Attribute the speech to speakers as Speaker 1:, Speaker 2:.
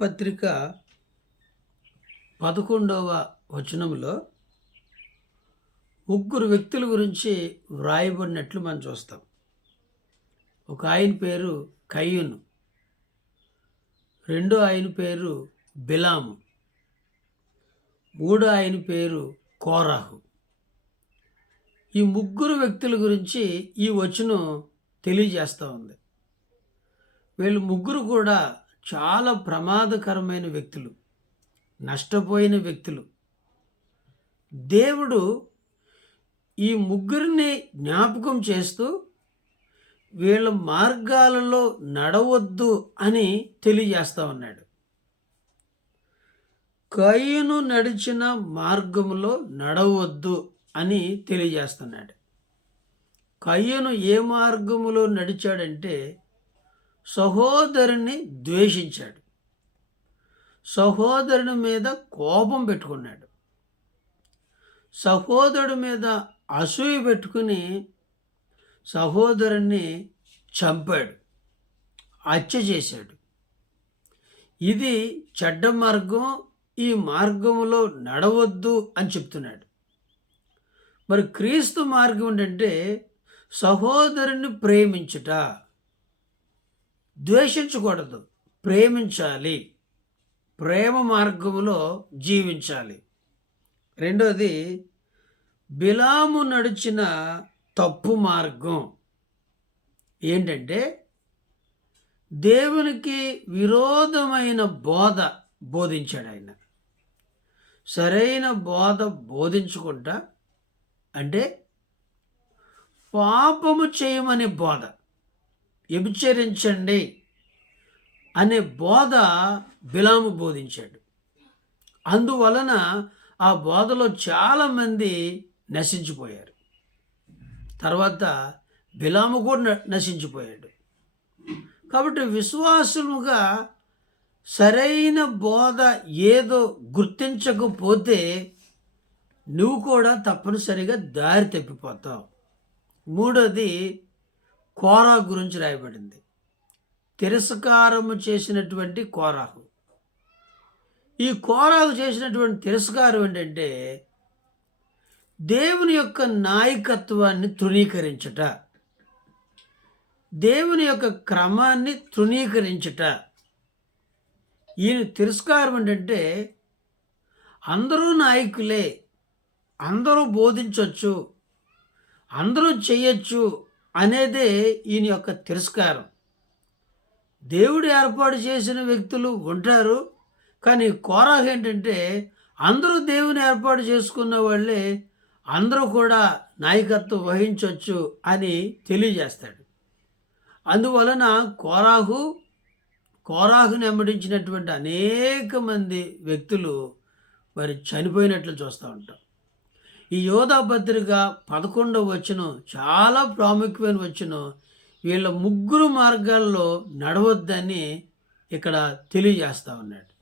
Speaker 1: పత్రిక పదకొండవ వచనంలో ముగ్గురు వ్యక్తుల గురించి వ్రాయబడినట్లు మనం చూస్తాం. ఒక ఆయన పేరు కయ్యూను రెండో ఆయన పేరు బిలాము మూడో ఆయన పేరు కోరాహు. ఈ ముగ్గురు వ్యక్తుల గురించి ఈ వచనం తెలియజేస్తూ ఉంది. వీళ్ళు ముగ్గురు కూడా చాలా ప్రమాదకరమైన వ్యక్తులు నష్టపోయిన వ్యక్తులు. దేవుడు ఈ ముగ్గురిని జ్ఞాపకం చేస్తూ వీళ్ళ మార్గాలలో నడవద్దు అని తెలియజేస్తా ఉన్నాడు. కయ్యను నడిచిన మార్గంలో నడవద్దు అని తెలియజేస్తున్నాడు. కయ్యను ఏ మార్గములో నడిచాడంటే సహోదరుని ద్వేషించాడు. సహోదరుని మీద కోపం పెట్టుకున్నాడు. సహోదరుడి మీద అసూయ పెట్టుకుని సహోదరుని చంపాడు. హత్య చేశాడు. ఇది చెడ్డ మార్గం ఈ మార్గంలో నడవద్దు అని చెప్తున్నాడు. మరి క్రీస్తు మార్గం ఏంటంటే సహోదరుని ప్రేమించుట. ద్వేషించకూడదు. ప్రేమించాలి. ప్రేమ మార్గములో జీవించాలి. రెండోది బిలాము నడిచిన తప్పు మార్గం. ఏంటంటే దేవునికి విరోధమైన బోధ బోధించాడు ఆయన. సరైన బోధ బోధించుకుంటా అంటే పాపము చేయమనే బోధ. వ్యభిచరించండి అనే బోధ బిలాము బోధించాడు. అందువలన ఆ బోధలో చాలామంది నశించిపోయారు. తర్వాత బిలాము కూడా నశించిపోయాడు. కాబట్టి విశ్వాసముగా సరైన బోధ ఏదో గుర్తించకపోతే నువ్వు కూడా తప్పనిసరిగా దారి తప్పిపోతావు. మూడోది కోరా గురించి రాయబడింది. తిరస్కారము చేసినటువంటి కోరాహు. ఈ కోరాహు చేసినటువంటి తిరస్కారం ఏంటంటే దేవుని యొక్క నాయకత్వాన్ని తృణీకరించుట. దేవుని యొక్క క్రమాన్ని తృణీకరించుట. ఈయన తిరస్కారం ఏంటంటే అందరూ నాయకులే అందరూ బోధించవచ్చు అందరూ చేయొచ్చు అనేదే ఈయన యొక్క తిరస్కారం. దేవుడు ఏర్పాటు చేసిన వ్యక్తులు ఉంటారు కానీ కోరాహ ఏంటంటే అందరూ దేవుని ఏర్పాటు చేసుకున్న వాళ్ళే అందరూ కూడా నాయకత్వం వహించవచ్చు అని తెలియజేస్తాడు. అందువలన కోరాహు కోరాహుని వెంబడించినటువంటి అనేక మంది వ్యక్తులు మరి చనిపోయినట్లు చూస్తూ ఉంటాం. ఈ యోధా పత్రిక పదకొండవ వచనం చాలా ప్రాముఖ్యమైన వచనం. వీళ్ళ ముగ్గురు మార్గాల్లో నడవద్దని ఇక్కడ తెలియజేస్తా ఉన్నాడు.